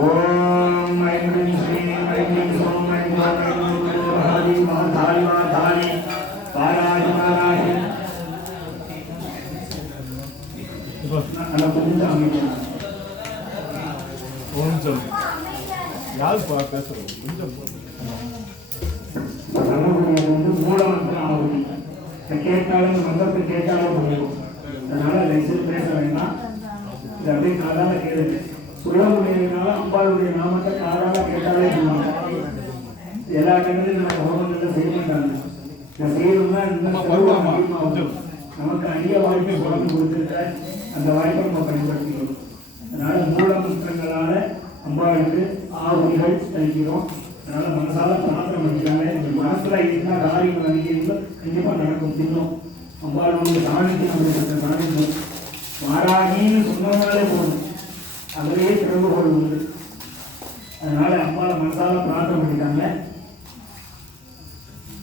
ओम ऐं ह्रीं श्रीं ऐं ह्रीं सोम ऐं ग्लौं ऐं नमो हरि महाधारि महाधारि पाराहि पाराहि கொஞ்சம் யாரு பேசுறோம் கொஞ்சம் மூலமந்திரம் ஆகுது கேட்டாலும் மந்திரத்தை கேட்டாலும் முடியும். அதனால லைசன்ஸ் பேச வேண்டாம். இது அப்படியே காதால கேளுங்க. சொல்ல முடியாதனால அம்பாளுடைய நாமத்தை காதால கேட்டாலே சொல்லுவாங்க. எல்லா இடங்களிலும் நம்ம ஹோமங்களில் செய்ய மாட்டாங்க. இந்த செய்யணும்னா நமக்கு அதிக வாய்ப்பை குழம்பு கொடுத்துருக்க அந்த வாய்ப்பை நம்ம பயன்படுத்திக்கிறோம். அதனால மூலமந்திரங்களால அம்பாளுக்கு ஆகுதிகள் அளிக்கிறோம். அதனால மனசால பிரார்த்தனை பண்ணிக்கிறாங்க. இந்த மனசுல என்ன காரியங்கள் நினைக்கிறீங்களோ கண்டிப்பா நடக்கும். தின்னும் அம்பாளுடைய சாணிக்கு நம்மளுக்கு சாணிக்கும் மாறாகின்னு சொன்னவங்களே போதும், அதிலேயே திறவுகோள் உண்டு. அதனால அம்பாளை மனசால பிரார்த்தனை பண்ணிட்டாங்க.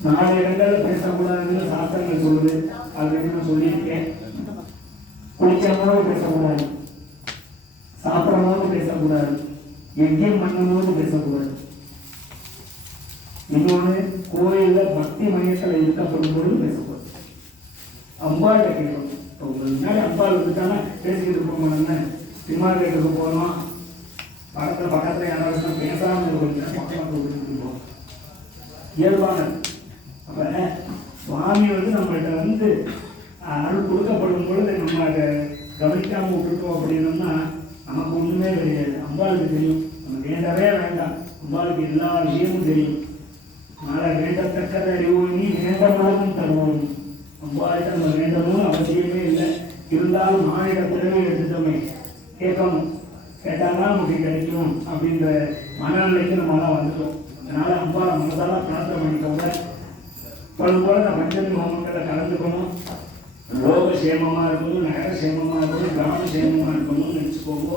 4 இடங்கள்ல பேசக்கூடாதுன்னு சாஸ்திரங்கள் சொல்லுது. அது நான் சொல்லியிருக்கேன். குளிக்கும்போது பேசக்கூடாது, சாப்பிடும்போது பேசக்கூடாது, யஜ்யம் பண்ணும்போது பேசக்கூடாது. இன்னொன்று, கோயில்ல பக்தி மையத்தில் இருக்கப்படும் போது பேசக்கூடாது. அம்பாள் கேட்கணும். முன்னாடி அம்பாள் வந்துட்டானா பேசிக்கிட்டு இருப்போம். சிம்மாவேட்டுக்கு போனோம், பக்கத்துல யாராவது பேசாமல் இருப்போம், இயல்பானது. அப்ப சுவாமி நம்மகிட்ட அருள் கொடுக்கப்படும் பொழுது நம்ம அதை கவனிக்காம விட்டுட்டோம் அப்படின்னோம்னா நமக்கு ஒண்ணுமே கிடையாது. அம்பாளுக்கு தெரியும், நம்ம வேண்டவே வேண்டாம். அம்பாளுக்கு எல்லா விஷயமும் தெரியும். அதனால வேண்டத்தக்கதை அறிவோம், வேண்டமாகவும் தருவோம். அம்பாளுக்கு நம்ம வேண்டமும் அவசியமே இல்லை. இருந்தாலும் மாநில பிறகு எடுத்துட்டோமே, கேட்கணும், கேட்டாதான் நமக்கு கிடைக்கும் அப்படின்ற மனநிலைக்கு நம்மளாம் வந்துட்டோம். அதனால அம்பாளை மனசால பிரார்த்தனை பண்ணிக்கோங்க. போல நான் பஞ்சமி ஹோமங்களை கலந்துக்கணும். லோக சேமமா இருக்கணும், நகர சேமமா இருக்கணும், கிராம சேமமா இருக்கணும்னு நினைச்சுக்கோங்க.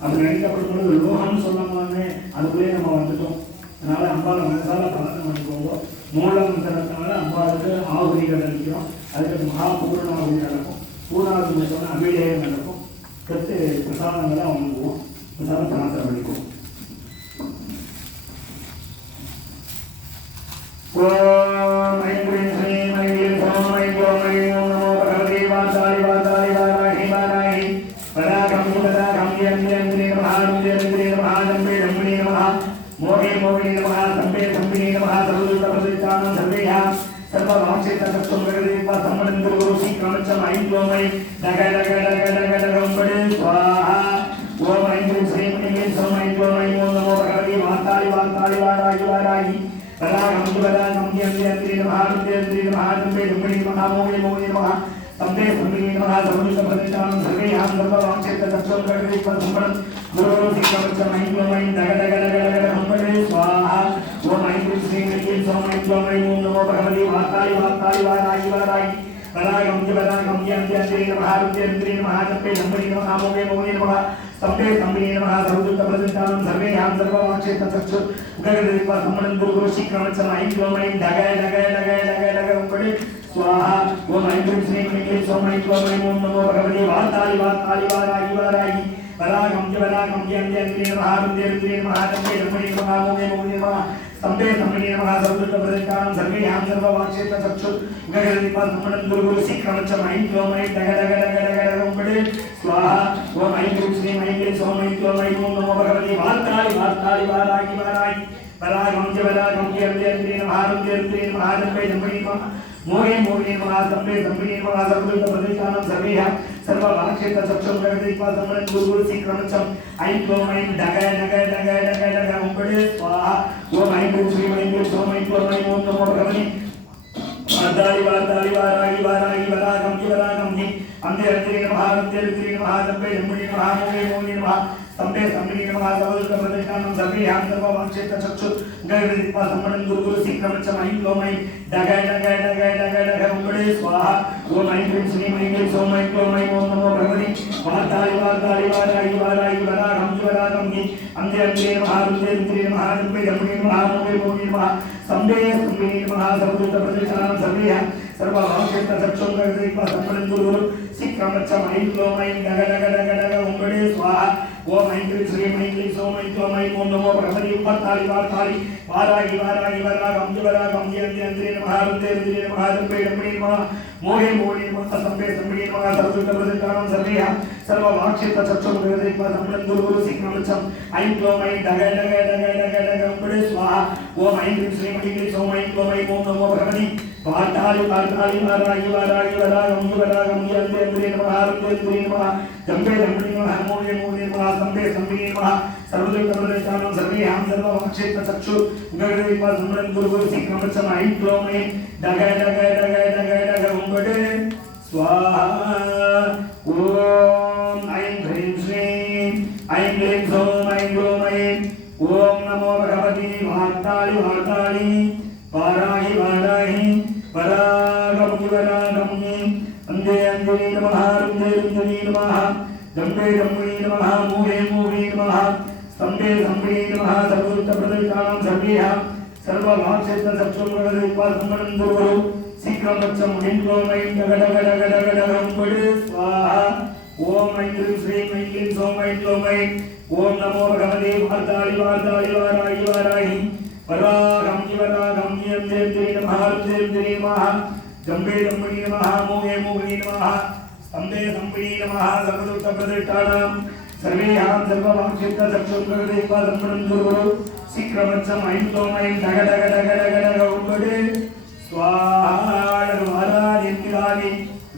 அப்படி நினைக்கப்படும் பொழுது லோகம்னு சொல்லாமே அதுக்குள்ளேயே நம்ம வந்துட்டோம். அதனால அம்பாளை மனசால பிரார்த்தனை பண்ணிக்கோங்க. மூலமந்திரத்தினால அம்பாளுக்கு ஆகுதிகள் அளிக்கிறோம். அதுக்கு மகா பூர்ணாகுதி நடக்கும். பூர்ணாகுதி முடிச்சோம்னா அபிஷேகம் நடக்கும். கற்று பிரசாதங்களை வாங்குவோம். பிரசாதம் பிரார்த்தனை பண்ணிக்குவோம். ஓம் ஐம் க்ரீம் ஸ்ரீம் ஐம் க்ரீம் சோம் ஐம் க்ளோம் ஐம் ஓம் நமோ பகவதே வாசாலி வாசாலி வாராகி வாராகி வராகம் வராகம் யம் யம் க்ரீ நமஹ யம் க்ரீ நமஹ ஜம்பே ஜம்பே நமஹ மோகே மோகே நமஹ சம்பே சம்பினே நமஹ சர்வதுத பிரதிஷ்டானம் சர்வேஹ சர்வவாக்ஷேத தத்துவம் பிரகதீபா சம்மனந்த குரு ஸ்ரீ காமச்சம் ஐம் க்ளோம் ஐம் டக டக டக டக டக உம்படு ஸ்வாஹா. ஓம் ஐம் க்ரீம் ஸ்ரீம் ஐம் க்ரீம் சோம் ஐம் க்ளோம் ஐம் ஓம் நமோ பகவதே வாசாலி வாசாலி வாராகி வாராகி வராகம் வராகம் யம் யம் க்ரீ நமஹ யம் க்ரீ நமஹ ஜம்பே ஜம்பே நமஹ மோகே மோகே நமஹ சம்பே சம்பினே நமஹ சர்வதுத பிரதிஷ்டானம் சர்வேஹ சர்வவாக்ஷேத தத்துவம் பிரகதீபா சம்மனம் குரு ஸ்ரீ காமச்சம் ஐம் க்ளோம் ஐம் டக டக டக டக உம்படு ஸ்வாஹா. ஓம் ஐம் க்ரீம் ஸ்ரீம் ஐம் க்ரீம் சோம் ஐம் க்ளோம் ஐம் ஓம் நமோ பகவதே வாசாலி வாசாலி வாராகி வாராகி வராகம் வராகம் யம் யம் க்ரீ நமஹ யம் க்ரீ நமஹ ஜம்பே ஜம்பே நமஹ மோகே மோகே நமஹ சம்பே சம்பினே நமஹ சர்வதுத பிரதிஷ்டானம் சர்வேஹ சர்வவாக்ஷேத தத்துவம் பிரகதீபா சம்மனம் குரு ஸ்ரீ காமச்சம் ஐம் க்ளோம் ஐம் டக டக டக டக டக உம்படு ஸ்வாஹா. ஓம் ஐம் க்ரீம் ஸ்ரீம் ஐம் க்ரீம் சோம் ஐம் க்ளோம் ஐம் ஓம் நமோ பகவதே வாசாலி வாசாலி வாராகி வாராகி வராகம் வராகம் யம் யம் க்ரீ நமஹ யம் க்ரீ நமஹ ஜம்பே ஜம்பே நமஹ மோகே மோகே நமஹ சம்பே சம்பினே நமஹ சர்வதுத பிரதிஷ்டானம் சர்வேஹ சர்வவாக்ஷேத தத்துவம் பிரகதீபா சம்மனம் குரு ஸ்ரீ காமச்சம் ஐம் க்ளோம் ஐம் டக டக டக டக டக உம்படு ஸ்வாஹா. ஓம் ஐம் க்ரீம் ஸ்ரீம் ஐம் க்ரீம் சோம் ஐம் க்ளோம் ஐம் ஓம் நமோ பகவதே வாசாலி வாசாலி வாராகி வாராகி வராகம் வராகம் யம் யம் க்ரீ நமஹ யம் க்ரீ நமஹ ஜம்பே ஜம்பே நமஹ மோகே மோகே நமஹ சம்பே சம்பினே நமஹ சர்வதுத பிரதிஷ்டானம் சர்வேஹ சர்வவாக்ஷேத தத்துவம் பிரகதீபா சம்மனம் குரு ஸ்ரீ காமச்சம் ஐம் க்ளோம் ஐம் டக டக டக டக டக உம்படு ஸ்வாஹா. ஓம் ஐம் க்ரீம் ஸ்ரீம் ஐம் க்ரீம் சோம் ஐம் க்ளோம் ஐம் ஓம் நமோ பகவதே வாசாலி வாசாலி வாராகி வாராகி வராகம் வராகம் அந்தே அந்தே நமஹ அந்தே அந்தே நமஹ ஜம்பே ஜம்பே நமஹ மோகே மோகே நமஹ சம்பே சம்பினே நமஹ சர்வதுத பிரதிஷ்டானம் சர்வேஹ சர்வவாக்ஷேத தத்துவம் பிரகதீபா சம்மனம் குரு ஸ்ரீ காமச்சம் ஐம் க்ளோம் ஐம் டக டக டக டக டக உம்படு ஸ்வாஹா. ஓம் ஐம் க்ரீம் ஸ்ரீம் ஐம் க்ரீம் சோம் ஐம் க்ளோம் ஐம் ஓம் நமோ பகவதே வாசாலி வாசாலி வாராகி வாராகி வராகம் வராகம் அந்தே அந்தே நமஹ அந்தே அந்தே நமஹ ஜம்பே ஜம்பே நமஹ மோகே மோகே நமஹ சம்பே சம்பினே நமஹ சர்வதுத பிரதிஷ்டானம் சர்வேஹ சர்வவாக்ஷேத தத்துவம் பிரகதீபா சம்மனம் குரு ஸ்ரீ காமச்சம் ஐம் க்ளோம் ஐம் டக டக டக டக உம்படு ஸ்வாஹா. ஓம் ஐம் க்ரீம் ஸ்ரீம் ஐம் க்ளீம் சோம் ஐம் க்ளோம் ஐம் ஓம் நமோ பகவதி உப்பத்தாளி வார்த்தாளி வாராகி வாராகி வராகம் வராகம் அந்தி அந்திரே நமஹ அந்தே அந்திரே நமஹ தம்பே தம்பே நமஹ மோகே மோகே நமஹ சம்பே சம்பே நமஹ சர்வ பிரதிகாரம் சர்வேஹ சர்வ வாக்ஷித சச்சம் பிரதிப சம்பளம் குரு சிக்னமச்சம் ஐம் க்ளோம் ஐம் டக டக டக டக டக உம்படே ஸ்வாஹா ஓம் ஐம் க்ரீம் ஸ்ரீம் ஐம் க்ளீம் சோம் ஐம் க்ளோம் ஐம் ஓம் நமோ பகவதி வார்த்தாளி வார்த்தாளி வாராகி வாராகி வராகம் வராகம் அந்தி அந்திரே நமஹ அந்தே அந்திரே நமஹ தம்பே தம்பே நமஹ மோகே மோகே நமஹ சம்பே சம்பே நமஹ சர்வ பிரதிகாரம் சர்வேஹ சர்வ வாக்ஷித சச்சம் பிரதிப சம்பளம் குரு சிக்னமச்சம் ஐம் க்ளோம் ஐம் டக டக டக டக டக உம்படே ஸ்வாஹா ஓம் ஐம் க்ரீம் ஸ்ரீம் ஐம் க்ளீம் சோம் ஐம் க்ளோம் ஐம் ஓம் நமோ பகவதி வார்த்தாளி வார்த்தாளி வாராகி வாராகி வராகம் வராகம் அந்தே அந்தே நமஹ அந்தே அந்தே நமஹ தம்பே தம்பே நமஹ மோகே மோகே நமஹ ஸ்தம்பே ஸ்தம்பே நமஹ சர்வ பிரதிகாரம் சர்வேஹ சர்வ வாக்ஷித சச்சம் பிரதிப சம்பளம் குரு சீக்கிரமச்சம் ஐம் க்ளோம் ஐம் டக டக டக டக டக உம்படே ஸ்வாஹா ஓம் ஐம் க்ரீம் ஸ்ரீம் ஐம் க்ளீம் சோம் ஐம் க்ளோம் ஐம் ஓம் நமோ பகவதி வார்த்தாளி வார்த்தாளி வாராகி வாராகி வராகம் வராகம் அந்தே அந்தே நமஹ அந்தே அந்தே நமஹ ஜம்பே ஜம்பே நமஹ மோகே மோகே நமஹ ஸ்தம்பே ஸ்தம்பே நமஹ சர்வ பிரதிஷ்டானாம் சர்வேஹாம் சர்வ வாக்ஷித சச்சம் பிரதிப சம்பளம் குரு சீக்கிரமச்சம் ஐம் க்ளோம் ஐம் டக டக டக டக டக உம்படே ஸ்வாஹா வாராஜிந்திராதி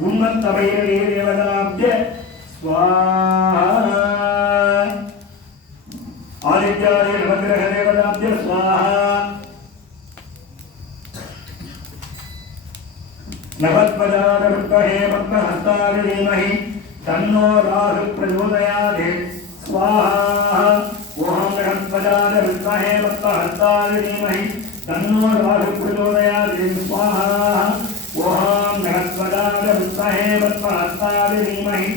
உம்மத்தபைரவே தேவதாப்ய ஸ்வாஹா ஆதித்யாதே நவக்கிரக தேவதாப்ய ஸ்வாஹா நவத்வஜாதருக்கஹே பத்மஹஸ்தாய தீமஹி தன்னோ ராகு பிரச்சோதயாத் ஸ்வாஹா ஓம் நவத்வஜாதருக்கஹே பத்மஹஸ்தாய தீமஹி தன்னோ ராகு பிரச்சோதயாத் ஸ்வாஹா ஓம் நவத்வஜாதருக்கஹே பத்மஹஸ்தாய தீமஹி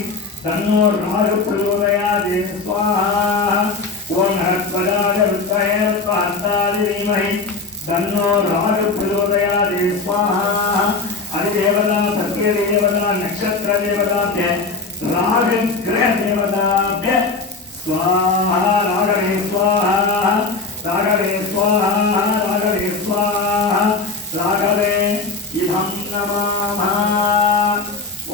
தன்னோ ராகு பிரச்சோதயாத் ஸ்வாஹா ஓம் நவத்வஜாதருக்கஹே பத்மஹஸ்தாய தீமஹி தன்னோ ராகு பிரச்சோதயாத் ஸ்வாஹா அதிதேவதா சத்ய தேவதா நக்ஷத்ர தேவதாப்ய ராகு கிரக தேவதாப்ய ஸ்வாஹா ராகவே ஸ்வாஹா ராகவே ஸ்வாஹா ராகவே ஸ்வாஹா ராகவே இதம் நமாமஹ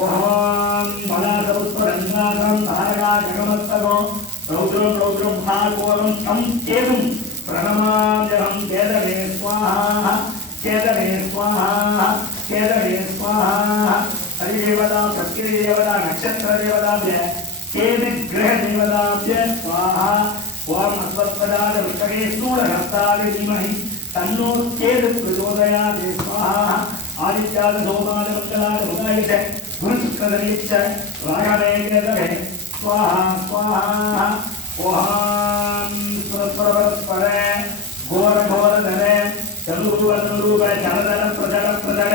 ஓம் பலாசபுஷ்பரஞ்சாகம் தாரகா ஜகமஸ்தகோ ரௌத்ரம் ரௌத்ரம் மகாகோரம் தம் கேதும் பிரணமாம்யஹம் கேதவே ஸ்வாஹா கேதவே ஸ்வாஹா கேதவே ஸ்வாஹா அதிதேவதா சத்ய தேவதா நக்ஷத்ர தேவதாப்ய கேது கிரக தேவதாப்ய ஸ்வாஹா ஓம் அஸ்வத்வஜாத விருத்தகே ஸ்தூலஹஸ்தாய தீமஹி தன்னோ கேது பிரச்சோதயாத் ஸ்வாஹா ஆதித்யாத சோமாத மங்களாத உதயச குரு சுக்ரதரீச்ச ராகவே கேதவே ஸ்வாஹா ஸ்வாஹா ஓம் ஸ்வரஸ்வர கோர கோர தர சதுரூப சதுரூப ஜலதர பிரதர பிரதர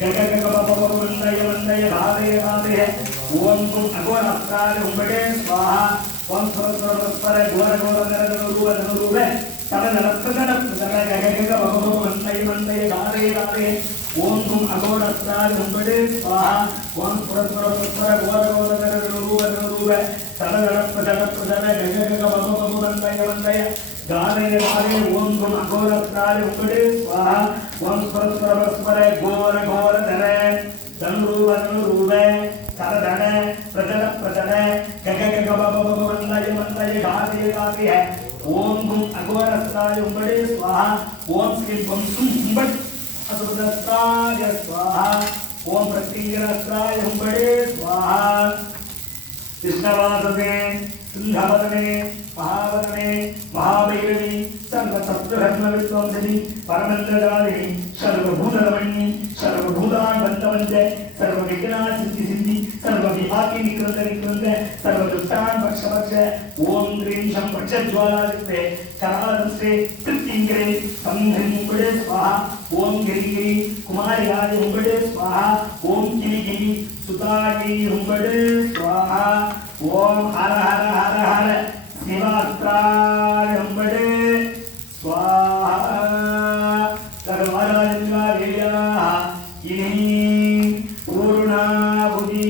கக கக பப வந்தய வந்தய ராதே ராதே ஓம் கும் அகோர அஸ்தாய உம்படே ஸ்வாஹா ஓம் ஸ்வரஸ்வர கோர கோர தர சதுரூப சதுரூப ஜலதர பிரதர பிரதர கக கக பப வந்தய வந்தய ராதே ராதே ஓம் கும் அகோர அஸ்தாய உம்படே ஸ்வாஹா ஓம் ஸ்வரஸ்வர கோர கோர தர சதுரூப சதுரூப ஜலதர பிரதர பிரதர கக கக பப வந்தய வந்தய गाने गाने ओम गुण अघोर प्राय उंगड़े स्वाहा ओम स्वर घोर घोर धरे धनुरूप चर धने प्रजन प्रजन गग गग बब वंदय वंदय गाते गाते है ओम गुण अघोर प्राय उंगड़े स्वाहा ओम श्री बम सुम बट असुरस्ताय स्वाहा ओम प्रत्यंगरस्ताय उंगड़े स्वाहा कृष्णवासने सिंहवदने महावदने महाभैरवी सर्वशत्रुहर्मविध्वंसिनी परमन्द्रदारिणी सर्वभूतरमणी सर्वभूतान्वन्तवन्त सर्वविघ्नासिद्धि सर्वविभागिनी कृत सर्वदुष्टान् भक्ष ओम ह्रीं शं भक्षज्वालादित्ये करालस्ते कृत्तिङ्गरे संहृङ्गुडे स्वाहा ओम गिरिगिरि कुमारियादि हुङ्गुडे स्वाहा ओम किलिगिरि सुतागिरि हुङ्गुडे स्वाहा ओम हर हर हर हर शिवास्त्राय हुङ्गुडे स्वाहा सर्वराजन्वार्यः इनि पूर्णाहुति